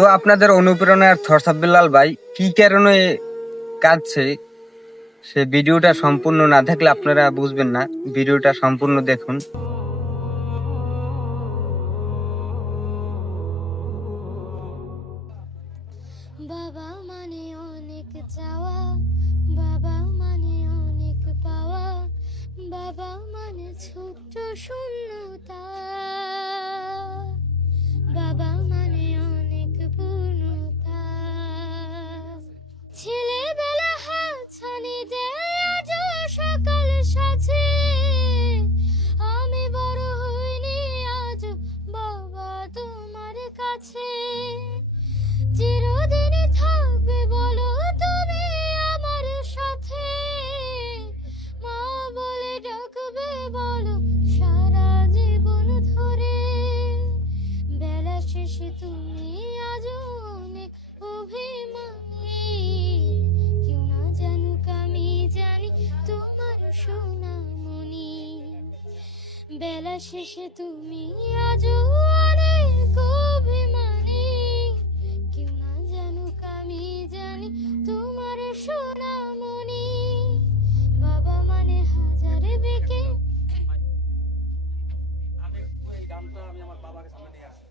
তো আপনাদের অনুপ্রেরণার থরসাব বিল্লাল ভাই কি কারণে কাঁদছে, সে ভিডিওটা সম্পূর্ণ না দেখলে আপনারা বুঝবেন না। ভিডিওটা সম্পূর্ণ দেখুন। বাবা মানে অনেক চাওয়া, বাবা মানে অনেক পাওয়া, বাবা মানে ছোট্ট শূন্যতা, বাবা মানে অনেক পূর্ণতা। ছেলেবেলা হাত ছানি দেয় আজ সকাল সাথে, আমি বড় হইনি আজ বাবা তোমার কাছে। চিরদিনই থাকবে বলো তুমি আমার সাথে, মা বলে ডাকবে বলো সারা জীবন ধরে। বেলা শেষে তুমি আজ অনেক অভিমানী, কেউ না জানুক আমি জানি তোমার সোনামণি। বেলা শেষে তুমি আজ অনেক অভিমানী, কেউ না জানুক আমি জানি তোমার সোনামণি। বাবা মানে হাজার বেঁকে। আমি এই গানটা আমি আমার বাবাকে সামনে নিয়ে আসি।